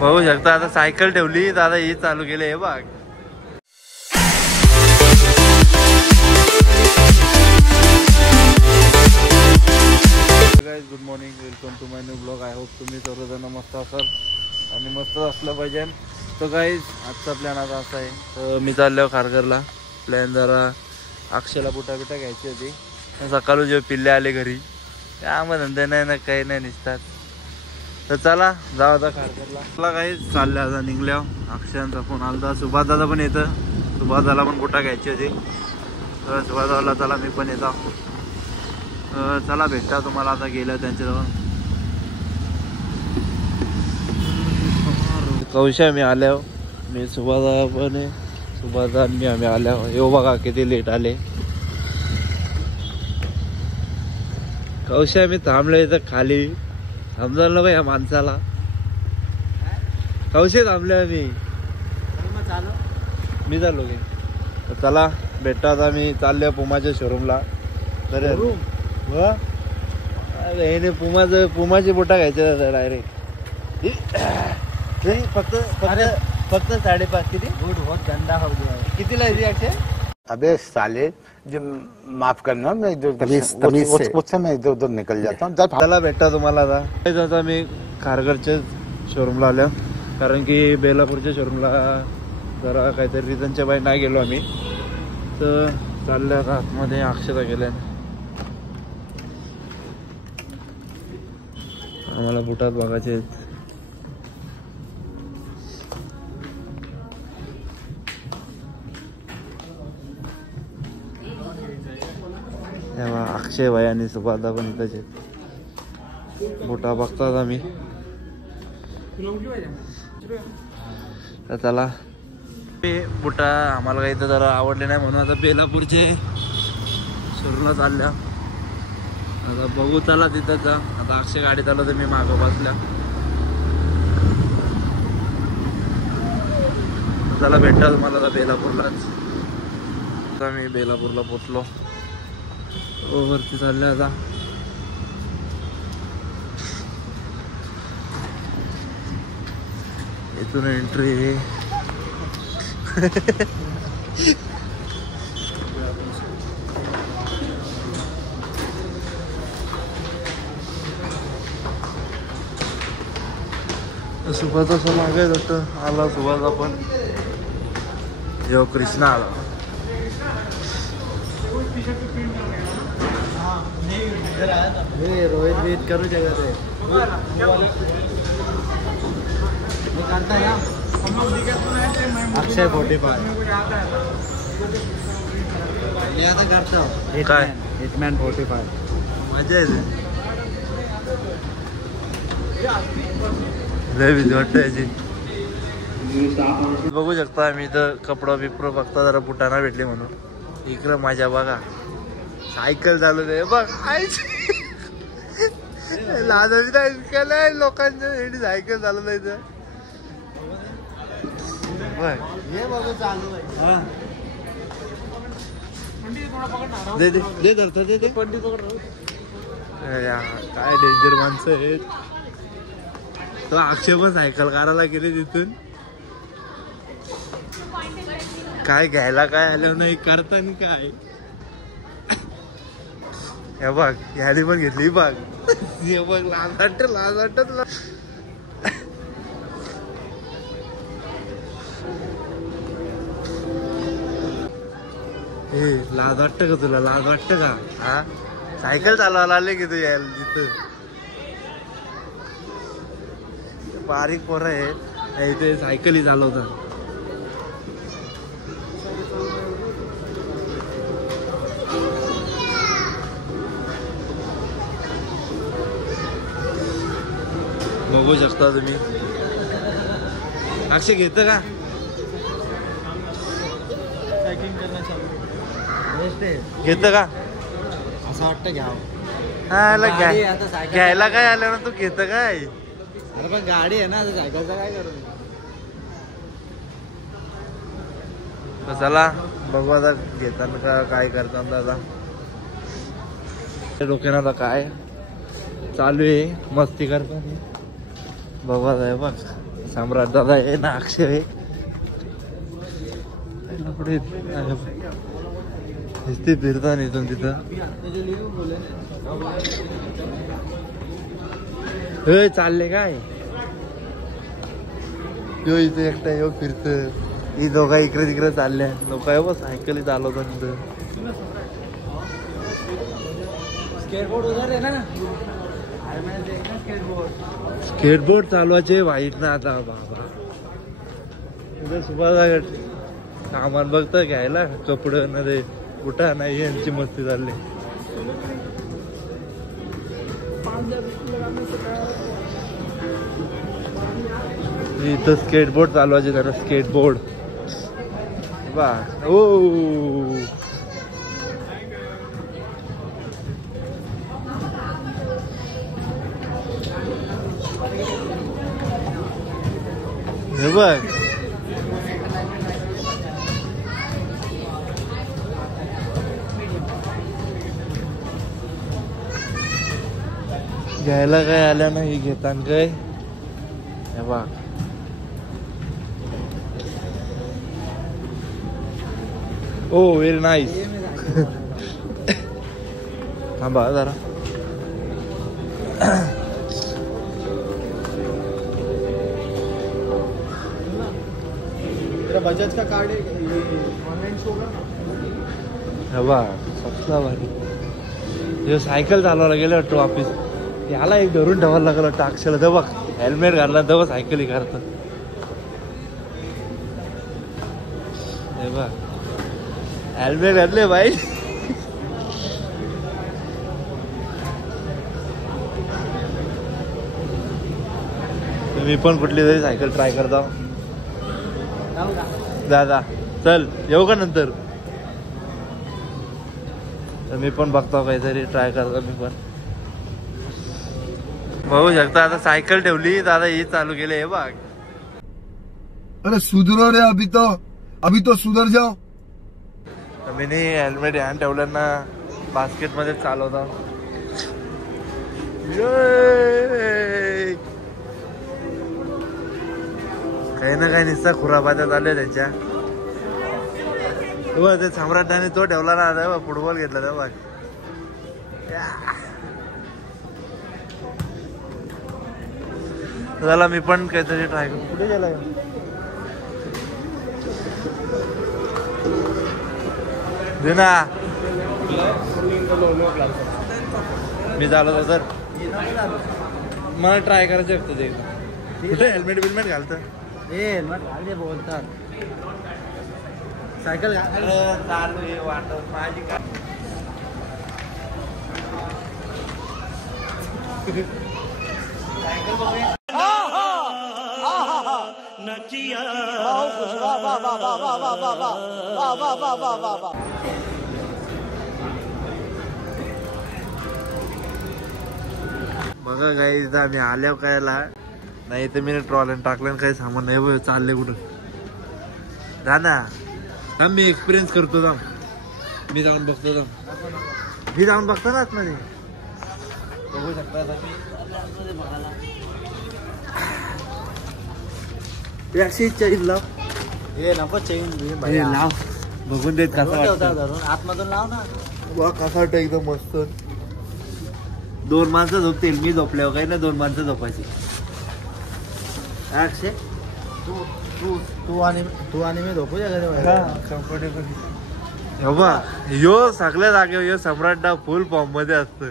बघू शकता आता सायकल ठेवली दादा ही चालू केली हे बघ. Good morning, welcome to my new blog. I hope तुम्ही सर्वजण मस्त असाल आणि मस्त असलं पाहिजे. तर गाईज आजचा प्लॅन आता असा आहे, तर मी चाललो खारघरला. प्लॅन जरा अक्षयला बुटा घ्यायची होती. सकाळी जे पिल्ले आले घरी त्यामध्ये धंदे नाही ना काही नाही निसतात. तर चला जाऊ आता खारघरला. चला काही चालल्या आता निघल्या. अक्षयांचा फोन आला, सुभाष दादा पण येतं. सुभाष दादा पण बुटा घ्यायची होती. तर सुभाष दादाला चला मी पण येतो. चला भेटता तुम्हाला आता गेलं त्यांच्याजवळ. कौशा मी आल्यावर मी सुभाष दादा पण आहे. सुभाष दादा मी आम्ही आल्यावर येऊ बघा किती लेट आले. कौशा मी थांबलो इथं खाली. समजाल ना या माणसाला. कौशे थांबले मी चाललो की. चला भेटता आता मी चाललो पुमाच्या शोरूमला. तर हे पुमाची बोटा घ्यायचे डायरेक्ट. फक्त 5.5 किती बहुत गंदा हो गया. कितीला आहे अक्षय? अबे साले जो माफ करना, मैं जो उससे मैं इधर उधर निकल जाता हूँ. चला भेटता तुम्हाला आता मी खारघरच्या शोरूमला आल्या. कारण की बेलापूरच्या शोरूमला जरा काहीतरी रिझनच्या बाहेर नाही गेलो आम्ही. तर चालल्या आता आतमध्ये अक्षता गेल्या. आम्हाला बुटात बघायचे आहेत. तेव्हा अक्षय भाई आणि सुभाषदा पण इथंच आहेत. बुटा बघतात आम्ही. तर चला बुटा आम्हाला काही तर जरा आवडले नाही म्हणून आता बेलापूरचे शोरूमला चालल्या. आता बघू चला तिथं जा. आता अक्षय गाडी चालव तर मी मागं बसल्या. चला भेटतात मला आता बेलापूरलाच. आता मी बेलापूरला पोचलो. वरती चालले आता. इथून एंट्री. सुभाष असं मागे जातं. आला सुभाष आपण. यो कृष्णा आला. रोहित बीत करू जगह है. अक्षय 45 मी आता करतो. काय हिटमॅन 45 मजा येते. लय भीती वाटते याची. बघू शकता आम्ही इथं कपडा बिपडा बघता जरा बुटाना भेटले म्हणून. इकडं माझ्या बघा सायकल चालू आहे बघ. लाज लोकांच्या सायकल चालू नाही. काय डेंजर माणसं आहेत. तो अक्षय पण सायकल काढायला गेले तिथून. काय घ्यायला काय आलं नाही करताना काय. हे बघ यादी पण घेतली बघ. हे बघ लाज वाटत. हे लाज वाटत का तुला? लाज वाटत का? हा सायकल चालवायला आले की तू यायला तिथं. बारीक पोरं आहे इथे सायकली चालवतात. बघू शकता तुम्ही. अक्षय घेत का? घेत का असं वाटतं घ्यावं. घ्यायला काय आलं ना तू घेत काय? अरे पण गाडी आहे ना सायकलचा काय करू. चला बघू आता घेताना का काय करताना. दादा डोक्यानं आता काय चालू आहे मस्ती करताना. बघा बघ सम्राट दादा आहे ना, अक्षय आहे. पुढे नुसते फिरता इथून तिथं. हे चालले काय यो इथे एकटा यो फिरत. ही दोघा इकडे तिकडे चालल्या. लोक आहे बघ सायकली चालवतात तिथं. स्केटबोर्ड चालवायचे वाईट ना आता बाबा. सुभाष सामान बघतं घ्यायला, कपडे ना रे कुठं नाही यांची मस्ती चालली. इथं स्केटबोर्ड चालवायचे जरा. स्केटबोर्ड बा ओ हे बघ. घ्यायला काय आल्या नाही घेतान काय. हे बघ ओ व्हेरी नाईस. थांबा जरा. बजाज का कार्ड है ऑनलाइन शो का. सबला भारी. हे सायकल चालवायला गेलं वाटतं वापिस. याला एक धरून ठेवायला लागलं वाटतं अक्षयला. ते बघ हेल्मेट घालला तेव्हा सायकल करत. हे बघ हेल्मेट घातले बाई. मी पण कुठली तरी सायकल ट्राय करता. दादा चल येऊ का नंतर. तर मी पण बघतो काहीतरी ट्राय करतो. मी पण बघू शकता. आता सायकल ठेवली दादा ही चालू केली. हे बघ. अरे सुधरो रे अभी तो सुधर जाओ. मी हेल्मेट ह्यान ठेवल्यानं बास्केट मध्ये चालवता. काही ना काही निस्ता खुरापात्या चालल्या त्यांच्या. ते सम्राटाने तो ठेवला ना. आता फुटबॉल घेतला तेव्हा. झाला मी पण काहीतरी ट्राय करू. कुठे गेला ना. मी चालवतो तर मला ट्राय करायचं शकतं ते. कुठे हेल्मेट बिल्मेट घालतं. हेल्मेट घालते बोलतात. सायकल चालू आहे वाटत माझी काय. सायकल बघूया. बघा काही आम्ही आल्यावर कायला नाही तर मी ट्रॉलन टाकलं काही सामान नाही. चालले कुठं जा ना. मी एक्सपिरियन्स करतो. मी जाऊन बघतो. मी जाऊन बघतो ना आतमध्ये. बघू शकता अशी चेन लाव. हे नको चेन लाव. बघून देत कसा वाटतं. आतमधून लाव ना. वा कसा वाटतं एकदम मस्त. 2 माणसं झोपतील. मी झोपल्यावर काही ना 2 माणसं झोपायची. अक्षय तू आणि मी झोपू कम्फर्टेबल. यो सगळ्या जागेवर यो सम्राट फुल फॉर्म मध्ये असत.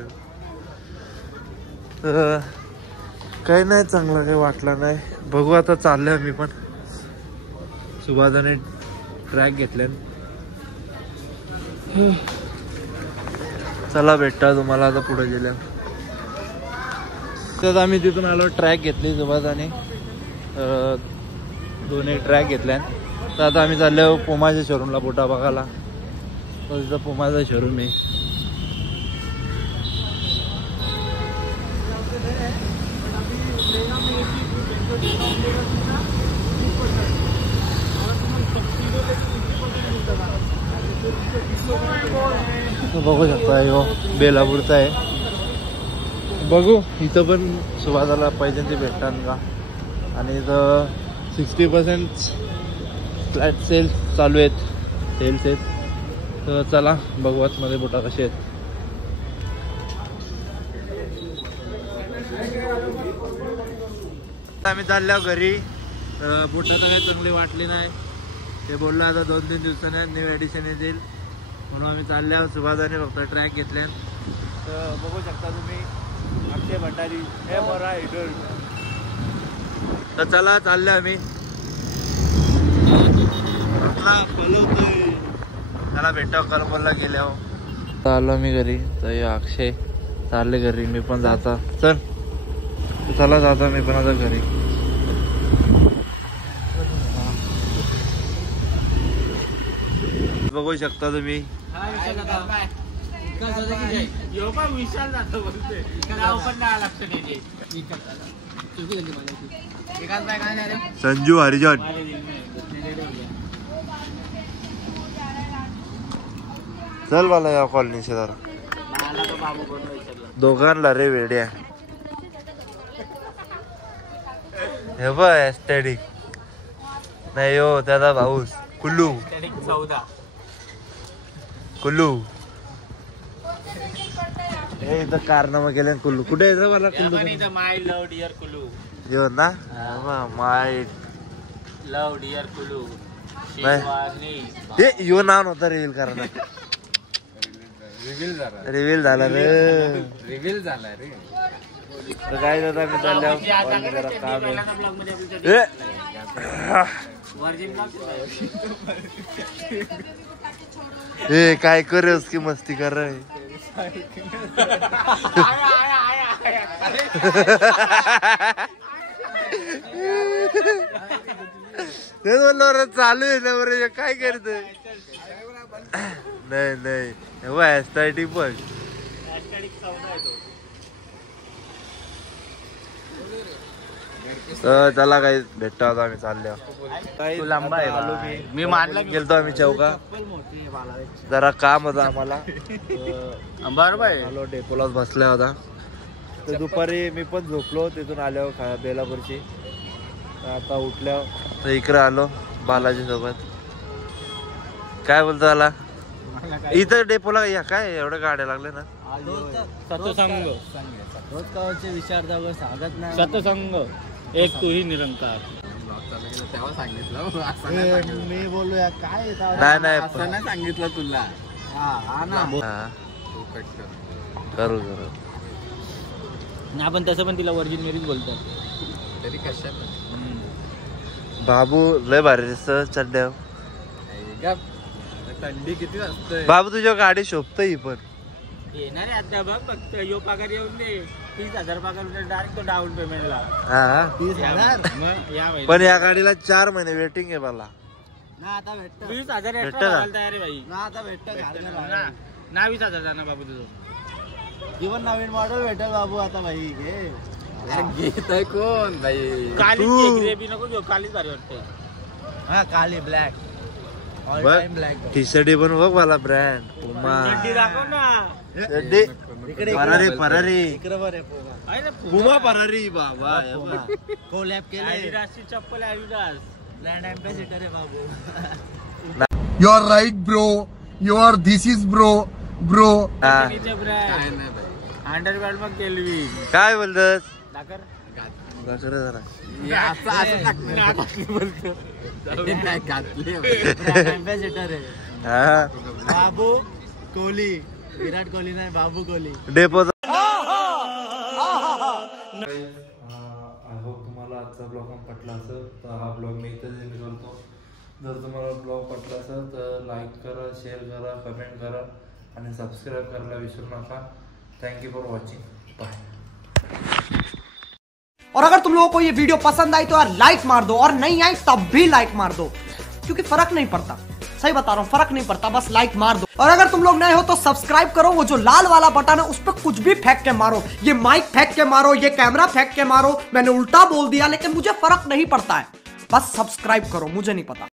काही नाही चांगलं काही वाटलं नाही. बघू आता चाललंय. मी पण सुभाषाने ट्रॅक घेतले. चला भेटता तुम्हाला आता पुढे गेल्या. तर आम्ही तिथून आलो. ट्रॅक घेतली सुभाषाने. 2 ट्रॅक घेतल्या. तर आता आम्ही चाललो पुमाच्या शोरूमला बोटा बघायला. तर तिथं पुमाचा शोरूम आहे. बघू शकता यो बेलापूरचा आहे. बघू इथं पण सुभाषाला पाहिजे ते भेटतात का. आणि इथं 60% फ्लॅट सेल चालू आहेत, सेल्स आहेत. तर चला बघू आतमध्ये बुटा कसे आहेत. आम्ही चाललो घरी. बुटा तर काही चांगली वाटली नाही. ते बोललो आता 2-3 दिवसाने न्यू एडिशन येतील म्हणून आम्ही चाललो. सुभाषाने फक्त ट्रॅक घेतले. तर बघू शकता तुम्ही अक्षय भंडारी हे बरा आयडल. तर चला चाललो आम्ही. त्याला भेटा कलमला गेल्यावर आलो मी घरी. तर अक्षय चालले घरी, मी पण जाता. चल चला जाता मी पण आता घरी. बघू शकता तुम्ही संजू हरिजन. चल मला या कॉलनीचे जरा दोघांना रे वेड्या. हे बघ एस्थेटिक नाही हो त्याचा भाऊस कुल्लू कुल्लू. हे इथं कारनामा केलं कुल्लू. कुठे येतं मला कुल्लू? माय लव डिअर कुलू येऊ ना माय लव डिअर कुलू. हे यो नाव नव्हतं रिव्हील करा. रिव्हील झाला रे. रिव्हील झाला रे. तर काय जाता मी चालल्या जरा काम आहे. ए काय करेस की मस्ती कर रहे. ते बोललो चालू आहे ना बरं काय करतोय. नाही नाही एस्थेटिक पण चला काही भेटतो आता आम्ही चाललो. मी मानला गेलतो आम्ही चौका. जरा काम होतं आम्हाला. बरोबर आलो डेपोलाच बसल्या होता. तर दुपारी मी पण झोपलो. तिथून आलो बेलापूरची. आता उठल्या तर इकडे आलो बालाजी सोबत. काय बोलतो आला इथं डेपोला या काय एवढ्या गाड्या लागल्या ना. सतसंग विचार सांगत नाही. सतसंग एक तूही निरंकार. तेव्हा सांगितलं मी बोलू काय नाही सांगितलं तुला. करू ना पण तसं पण तिला वर्जिन मेरीच बोलतो तरी कशा. बाबू लय भारी दिसत चड्ड्या. थंडी किती असते बाबू तुझ्या गाडी शोभत ही पण येणार आहे आता बघ. फक्त यो पगार येऊन दे 30,000 पगार डायरेक्ट तो डाऊन पेमेंटला. हा 30,000 पण या गाडीला 4 महिने वेटिंग आहे मला. ना आता भेटत 20,000 भेटतं का? तयार आहे भाई. ना आता भेटत ना 20,000 जाणार बाबू तुझं. इवन नवीन मॉडेल भेटेल बाबू आता भाई. घेत कोण भाई. कालीच नको घेऊ. कालीच भारी वाटते. हा काली ब्लॅक टी शर्ट पण बघ मला ब्रँड पुमा. दाखव ना. फरारी पुमा फरारी बाबा. कोलॅब केले. ॲडिडासची चप्पल ॲडिडास ब्रँड अँबॅसेडर आहे बाबू. You are right, bro. You are. This is bro. Underworld मग केलवी. काय बोलतस दाखर जरा अँबॅसेडर आहे हा बाबू कोहली. विराट कोहली नाही बाबू कोहली. डेपो. आय होप तुम्हाला आजचा ब्लॉग पटला असेल. तर हा ब्लॉग मी इथं एंड करतो. जर तुम्हाला ब्लॉग पटला असेल तर लाईक करा, शेअर करा, कमेंट करा आणि सबस्क्राईब करायला विसरू नका. Thank you for watching. बाय. और अगर तुम लोगों को ये वीडियो पसंद आई तो यार लाइक मार दो, और नहीं आई तब भी लाइक मार दो, क्योंकि फर्क नहीं पड़ता. सही बता रहा हूँ, फर्क नहीं पड़ता, बस लाइक मार दो. और अगर तुम लोग नए हो तो सब्सक्राइब करो. वो जो लाल वाला बटन है उस पर कुछ भी फेंक के मारो. ये माइक फेंक के मारो, ये कैमरा फेंक के मारो. मैंने उल्टा बोल दिया लेकिन मुझे फर्क नहीं पड़ता है. बस सब्सक्राइब करो, मुझे नहीं पता.